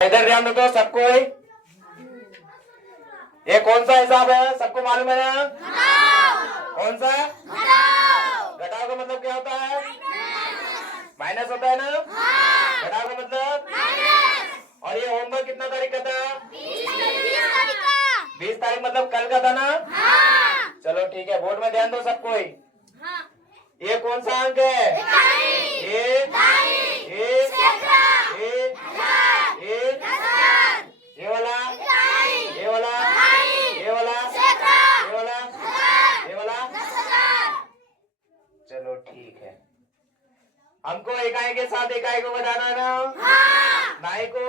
इधर ध्यान रखो सबको। ये कौन सा हिसाब है, सबको मालूम है ना? कौन सा? घटाओ का मतलब क्या होता है? माइनस होता है ना? घटाओ का मतलब? और ये होमवर्क कितना तारीख का था? 20 तारीख मतलब कल का था ना? चलो ठीक है, बोर्ड में ध्यान दो सबको। ये कौन सा अंक है? ये वाला, ये वाला, ये वाला, ये वाला, ये वाला। चलो ठीक है, हमको इकाई के साथ इकाई को बताना है ना? नाई को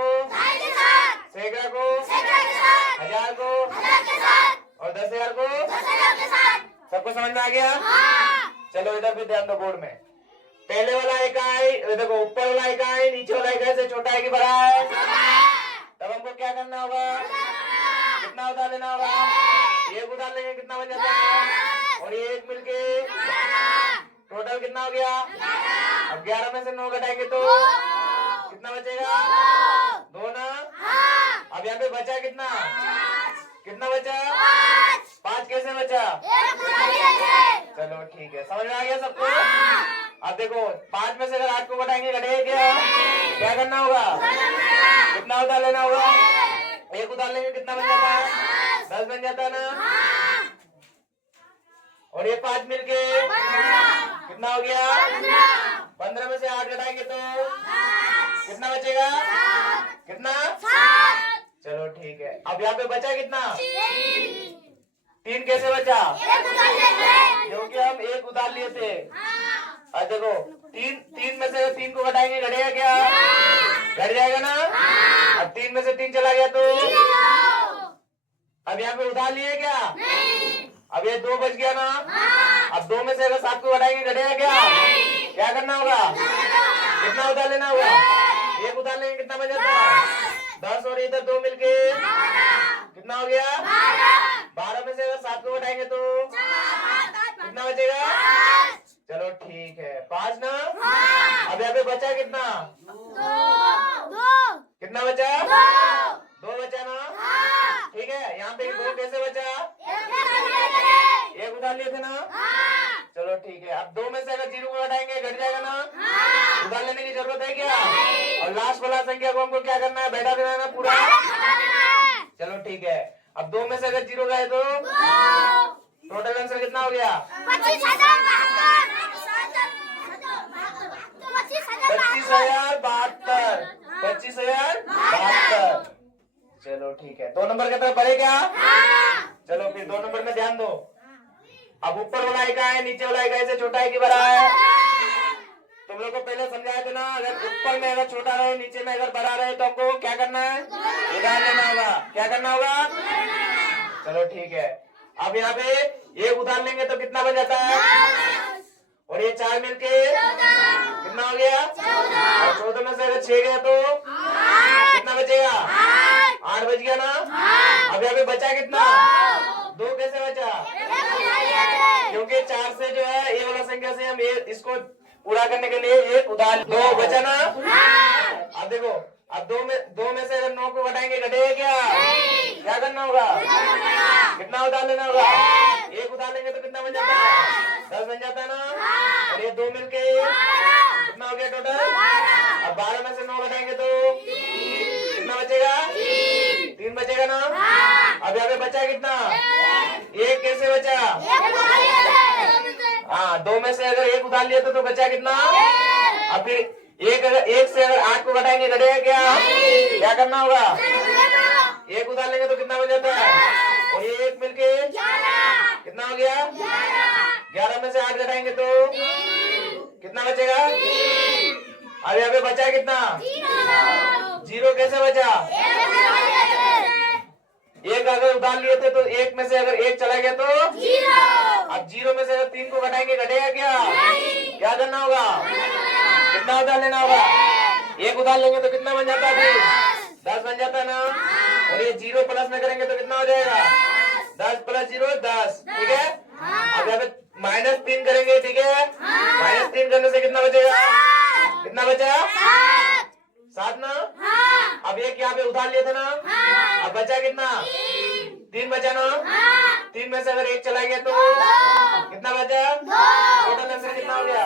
सैकड़ा को, 1000 को और 10,000 को। सबको समझ में आ गया? चलो इधर भी ध्यान दो बोर्ड में। पहले वाला इकाई देखो, ऊपर वाला इकाई नीचे वाला इकाई से छोटा है कि बड़ा है? तब हमको क्या करना होगा? कितना उधार लेना होगा? एक उधार लेंगे कितना बन जाता है? और ये एक मिलके टोटल कितना हो गया? अब 11 में से 9 घटाएंगे तो कितना बचेगा? 2 ना। अब यहाँ पे बचा कितना? कितना बचा? 5 कैसे बचा? चलो ठीक है, समझ में आ गया सबको? अब देखो 5 में से अगर 8 को घटाएंगे घटेगा क्या? क्या करना होगा? कितना उधार लेना होगा? एक उधार लेंगे कितना बन जाता है? 10 बन जाता है ना? और ये 5 मिलके कितना हो गया? 15 में से 8 घटाएंगे तो कितना बचेगा? कितना? चलो ठीक है, अब यहाँ पे बचा कितना? 3 कैसे बचा? क्योंकि हम एक उधार लिए थे। अब देखो 3 में से 3 को घटाएंगे घटेगा क्या? घट जाएगा ना? अब 3 में से 3 चला गया तो अब यहाँ पे उधार लिए क्या? अब ये 2 बच गया ना? अब 2 में से अगर 7 को घटाएंगे घटेगा क्या? क्या करना होगा? कितना उधार लेना होगा? एक उधार लेंगे कितना बच जाता है? 10 और इधर 2 मिलके कितना हो गया? 12 में से अगर 7 को घटाएंगे तो कितना बचेगा? चलो ठीक है, 5 ना। अब यहाँ पे बचा कितना? कितना बचा? 2 बचा ना? ठीक है, यहाँ पे 2 कैसे बचा? एक उधार लिए थे ना? चलो ठीक है, अब 2 में से अगर 0 को घटाएंगे घट जाएगा ना? उधार लेने की जरूरत है क्या? और लास्ट वाला संख्या को हमको क्या करना है? बैठा देना है ना पूरा? चलो ठीक है, अब 2 में से अगर 0 गए तो टोटल आंसर कितना हो गया? 25,072। 25,072। चलो ठीक है, 2 नंबर की तरफ बढ़े क्या? चलो फिर 2 नंबर में ध्यान दो। अब ऊपर वाला इकाई है नीचे वाला इकाई से छोटा है कि बड़ा है? तुम लोग को पहले समझाया था ना, अगर ऊपर में अगर छोटा रहे नीचे में अगर बड़ा रहे तो हमको क्या करना है? उधार लेना होगा। क्या करना होगा? चलो ठीक है, अब यहाँ पे एक उधार लेंगे तो कितना बन जाता है? और ये 4 मिलके कितना हो गया? और 14 में से अगर 6 गया तो कितना बचेगा? 8 बच गया ना? अब यहाँ पे बचा कितना? 2 कैसे बचा? क्योंकि 4 से जो है ये वाला संख्या से हम इसको पूरा करने के लिए एक उधार 2 बचा ना? अब देखो, अब 2 में से अगर 9 को घटाएंगे घटेगा क्या? क्या करना होगा? कितना उधार लेना होगा? एक उधार लेंगे तो कितना बन जाता है? 10 बन जाता है ना? और ये 2 मिलके कितना हो गया टोटल? अब 12 में से 9 घटाएंगे तो कितना बचेगा? 3 बचेगा ना? अब यहाँ पे बचा कितना? 1 कैसे बचा? हाँ, 2 में से अगर 1 उधार लिया तो बचा कितना? अब फिर 1 से अगर 8 को घटाएंगे घटेगा क्या? क्या करना होगा? 1 उधार लेंगे तो कितना बन जाता है? और ये 1 मिलके कितना हो गया? 11 में से 8 घटाएंगे तो कितना बचेगा? अब यहाँ पे बचा कितना? 0 कैसे बचा? 1 अगर उधार लिए थे तो 1 में से अगर 1 चला गया तो अब 0 में से अगर 3 को घटाएंगे घटेगा क्या? क्या करना होगा? कितना उधार लेना होगा? 1 उधार लेंगे तो कितना बन जाता है? 10 बन जाता है ना? और ये 0 प्लस में करेंगे तो कितना हो जाएगा? 10 + 0 10। ठीक है, अब यहाँ पे -3 करेंगे। ठीक है, -3 करने से कितना बचेगा? कितना बचा? 7 ना? अब एक यहाँ पे उधार लिए थे ना। अब बचा कितना? 3 बचा ना। 3 में से अगर 1 चला गया तो कितना बचा? टोटल आंसर कितना हो गया?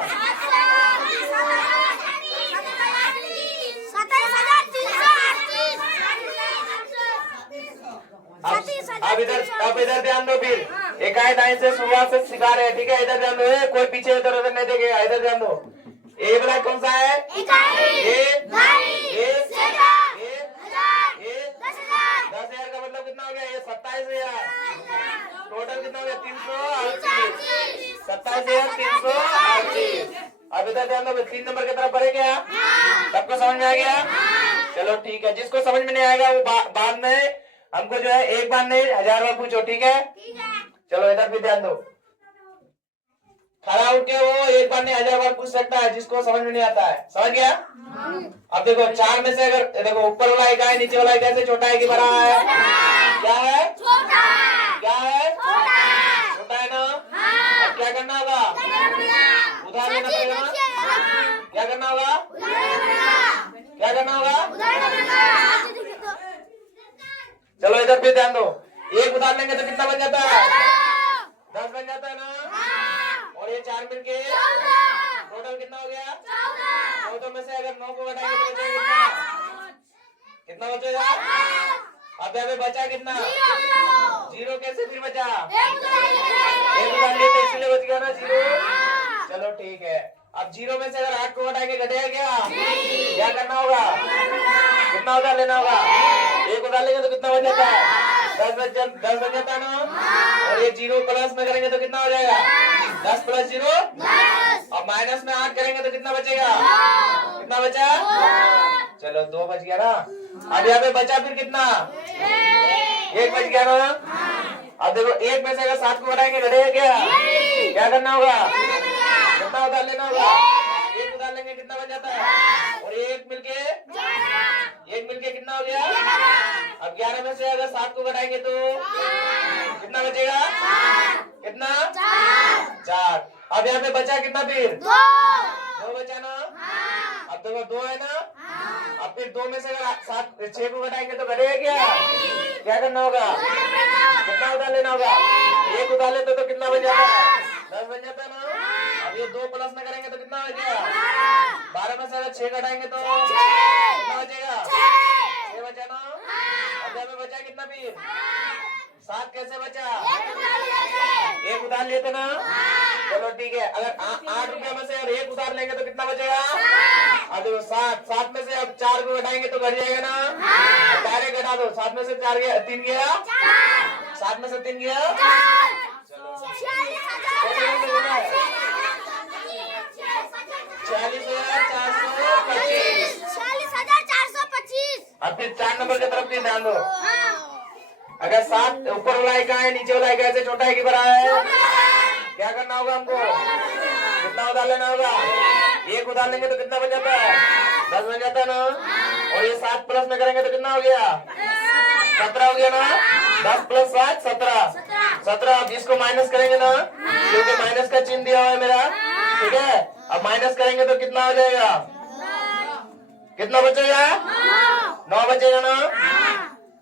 अब इधर ध्यान दो फिर। इकाई दाई से शुरुआत से सिखा रहे हैं, ठीक है? इधर ध्यान दो, कोई पीछे इधर उधर नहीं देखेगा। इधर ध्यान दो। ए वाला कौन सा है? ए 10,000 का मतलब कितना हो गया? ये 27,000। टोटल कितना हो गया? 338। 27,338। अब इधर ध्यान दो, 3 नंबर की तरफ बढ़े क्या? सबको समझ में आ गया? चलो ठीक है, जिसको समझ में नहीं आएगा वो बाद में हमको जो है एक बार नहीं 1000 बार पूछो, ठीक है? चलो इधर भी ध्यान दो। खड़ा उठ के वो एक बार नहीं 1000 बार पूछ सकता है, जिसको समझ में नहीं आता है। समझ गया? अब देखो 4 में से अगर देखो ऊपर वाला इकाई नीचे वाला इकाई से छोटा है कि बड़ा है? क्या है? क्या है? छोटा है ना। अब क्या करना होगा? उधार लेना पड़ेगा ना। क्या करना होगा? क्या करना होगा? चलो इधर भी ध्यान दो। एक उधार लेंगे तो कितना बन जाता है? 10 बन जाता है ना। और ये 4 मिलके टोटल कितना हो गया? 14 में से अगर 9 को घटाएंगे तो बचेगा कितना? कितना बचेगा? अब यहाँ पे बचा कितना? 0 कैसे फिर बचा? एक उधार लिए तो इसलिए बच गया ना 0। चलो ठीक है। अब 0 में से अगर 8 को घटाएंगे घटेगा क्या करना होगा? कितना उधार लेना होगा? एक उधार लेंगे तो कितना बन जाता है? 10 बन जाता है ना। और ये 0 प्लस में करेंगे तो कितना हो जाएगा? 10 प्लस 0। और माइनस में 8 करेंगे तो कितना बचेगा? कितना बचा? चलो 2 बच गया ना। अब यहाँ पे बचा फिर कितना? 1 बच गया ना। अब देखो 1 में से अगर 7 को घटाएंगे घटेगा क्या करना होगा? कितना उधार लेना होगा? 1 उधार लेंगे कितना बन जाता है? और 1 मिलके कितना हो गया? अब 11 में से अगर 7 को घटाएंगे तो कितना बचेगा? कितना? 4। अब यहाँ पे बचा कितना फिर? 2 बचा ना। अब देखो 2 है ना। अब फिर 2 में से अगर 6 को घटाएंगे तो घटेगा क्या करना होगा? कितना उधार लेना होगा? 1 उधार लेते तो कितना बन जाता है? 10 बन जाता है ना। अब ये 2 प्लस में करेंगे तो कितना बचेगा? 12 में से अगर 6 घटाएंगे तो कितना बचेगा? 6 बचा ना। अब यहाँ पे बचा कितना फिर? 7 कैसे बचा? 1 उधार लिए थे ना। चलो ठीक है, अगर 8 रुपया में से अगर 1 उधार लेंगे तो कितना बचेगा? अब देखो 7 में से अब 4 को घटाएंगे तो घट जाएगा ना। डायरेक्ट घटा दो। 7 में से 4 गया 3 गया। 7 में से 3 गया। चलो 46,425। अब फिर 4 नंबर की तरफ भी ध्यान दो। अगर 7 ऊपर वाला इकाई है नीचे वाला इकाई से छोटा है कि बड़ा है? क्या करना होगा हमको? कितना उधार लेना होगा? 1 उधार लेंगे तो कितना बन जाता है? 10 बन जाता है ना। और ये 7 प्लस में करेंगे तो कितना हो गया? 17 हो गया ना। 10 प्लस 7 17। अब इसको माइनस करेंगे ना, क्योंकि माइनस का चिन्ह दिया हुआ है मेरा, ठीक है? अब माइनस करेंगे तो कितना हो जाएगा? कितना बचेगा? 9 बचेगा ना।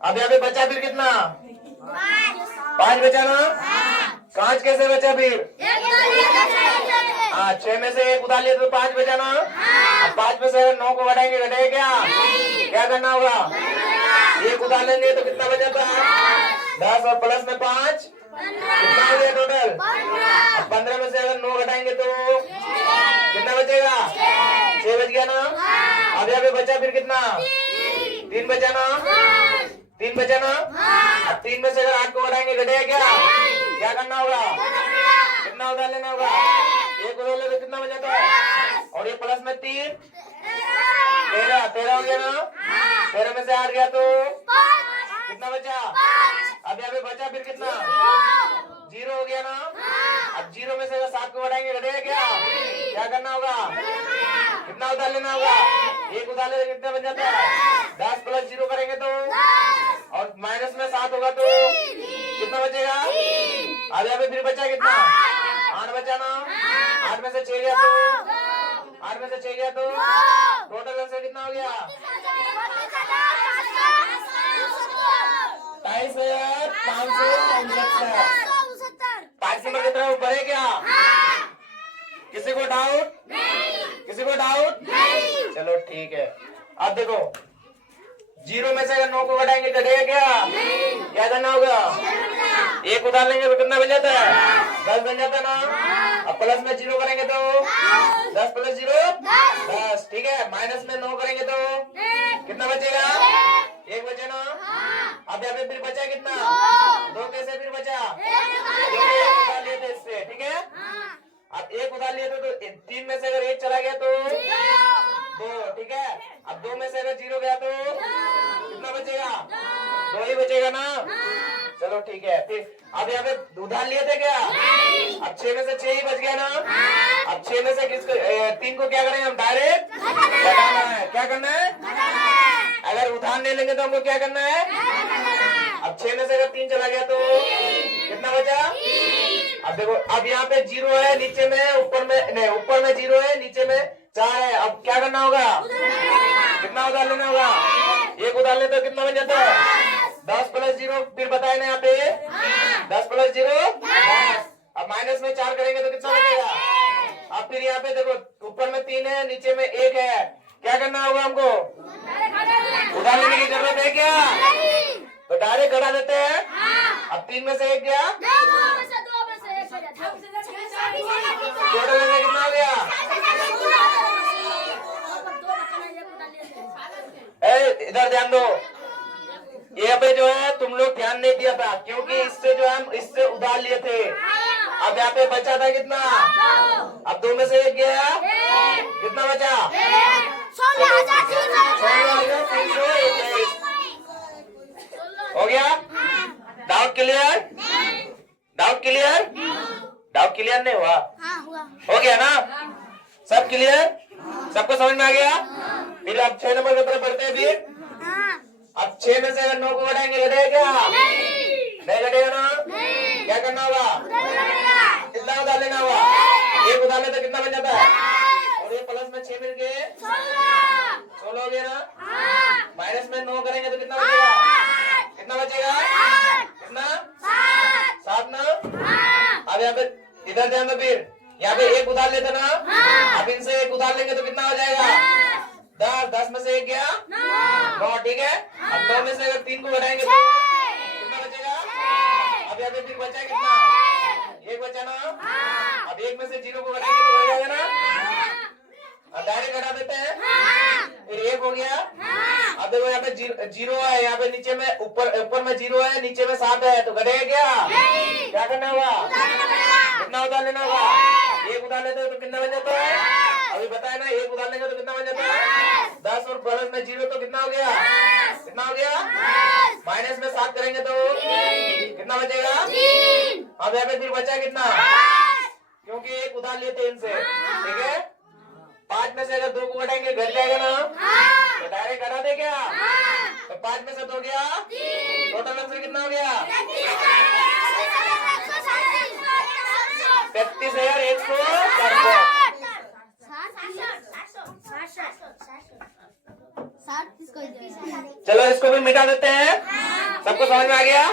अब यहाँ पे बचा फिर कितना? 5 बचा ना। 5 कैसे बचा फिर? 6 में से 1 उधार लिए तो 5 बचा ना। अब 5 में से 9 को घटाएंगे घटेगा क्या करना होगा? 1 उधार लेंगे तो कितना बच जाता है? 10 और प्लस में 5 कितना हो गया टोटल? अब 15 में से अगर 9 घटाएंगे तो कितना बचेगा? 6 बच गया ना। अब यहाँ पे बचा फिर कितना? 3 बचा ना। 3 बचा ना। अब 3 में से अगर 8 को घटाएंगे घटेगा क्या करना होगा? कितना उधार लेना होगा? 1 उधार ले तो कितना बच जाता है? और ये प्लस में 3 13 हो गया ना। 13 में से 8 गया तो कितना बचा? अब यहाँ पे बचा फिर कितना? 0 हो गया ना। अब 0 में से अगर 7 को घटाएंगे घटेगा क्या करना होगा? कितना उधार लेना होगा? 1 उधार ले तो कितना बन जाता है? 10 प्लस 0 करेंगे तो और माइनस में 7 होगा तो कितना बचेगा? अब यहाँ पे फिर बचा कितना? 8 बचा ना। 8 में से 6 गया तो टोटल आंसर कितना हो गया? 69 5 नंबर कितना ऊपर है क्या? किसी को डाउट? किसी को डाउट? चलो ठीक है। अब देखो 0 में से अगर 9 को घटाएंगे घटेगा क्या? क्या करना होगा? 1 उधार लेंगे तो कितना बन जाता है? 10 बन जाता है ना। अब प्लस में 0 करेंगे तो 10 प्लस 0 10। ठीक है। माइनस में 9 करेंगे तो कितना बचेगा? 1 बचे ना। अब यहाँ पे फिर बचा कितना? 2 कैसे फिर बचा? 1 उधार लिए थे इससे। ठीक है। अब 1 उधार लिए थे तो 3 में से अगर 1 चला गया तो 2। ठीक है। अब 2 में से अगर 0 गया तो कितना बचेगा? 2 ही बचेगा ना। चलो ठीक है। फिर अब यहाँ पे उधार लिए थे क्या? अब 6 में से 6 ही बच गया ना। अब 6 में से किसको 3 को क्या करेंगे हम? डायरेक्ट घटाना है। क्या करना है? अगर उधार नहीं लेंगे तो हमको क्या करना है? अब 6 में से अगर 3 चला गया तो कितना बचा? अब देखो अब यहाँ पे 0 है नीचे में, ऊपर में नहीं, ऊपर में 0 है नीचे में 4 है। अब क्या करना होगा? कितना उधार लेना होगा? 1 उधार ले तो कितना बन जाता है? 10 प्लस 0 फिर बताए ना यहाँ पे 10 प्लस 0 10। अब माइनस में 4 करेंगे तो कितना बचेगा? अब फिर यहाँ पे देखो ऊपर में 3 है नीचे में 1 है। क्या करना होगा हमको? उधार लेने की जरूरत है क्या? तो डायरेक्ट घटा देते हैं। अब 3 में से 1 गया, टोटल में कितना हो गया? इधर ध्यान दो। ये पे जो है तुम लोग ध्यान नहीं दिया था क्योंकि इससे जो हम इससे उधार लिए थे। अब यहाँ पे बचा था कितना? अब 2 में से 1 गया, कितना बचा? 16,321 हो गया। Doubt clear? Doubt clear? Doubt clear नहीं हुआ? हो गया ना? सब क्लियर? सबको समझ में आ गया? फिर अब 6 नंबर की तरफ बढ़ते हैं। फिर अब 6 में से अगर 9 को घटाएंगे घटेगा क्या? नहीं घटेगा ना। क्या करना होगा? कितना उधार लेना होगा? 1 उधार ले तो कितना बन जाता है? और ये प्लस में 6 मिल के 16 हो गया ना। माइनस में 9 करेंगे तो कितना बचेगा? कितना बचेगा? कितना? 7 ना। अब यहाँ पे इधर ध्यान दो। फिर यहाँ पे 1 उधार लेते ना। अब इनसे 1 उधार लेंगे तो कितना हो जाएगा? 10। 10 में से 1 गया 9। ठीक है। अब 9 में से अगर 3 को घटाएंगे तो कितना बचेगा? अब यहाँ पे फिर बचा कितना? 1 बचा ना। अब 1 में से 0 को घटाएंगे तो हो जाएगा ना। अब डायरेक्ट घटा देते हैं। फिर 1 हो गया। अब देखो यहाँ पे 0 है, यहाँ पे नीचे में ऊपर में 0 है नीचे में 7 है तो घटेगा क्या? क्या करना होगा? कितना उधार लेना होगा? 1 उधार लेते हो तो कितना बन जाता है? अभी बताया ना 1 उधार लेंगे तो कितना बन जाता है? 10 और प्लस में 0 तो कितना हो गया? कितना हो गया? माइनस में 7 करेंगे तो कितना बचेगा? अब यहाँ पे फिर बचा कितना? क्योंकि 1 उधार लेते इनसे। ठीक है। 5 में से अगर 2 को घटाएंगे घट जाएगा ना। तो डायरेक्ट घटा दे क्या? तो 5 में से 2 गया, टोटल आंसर कितना हो गया? 33,167। चलो इसको भी मिटा देते हैं। सबको समझ में आ गया?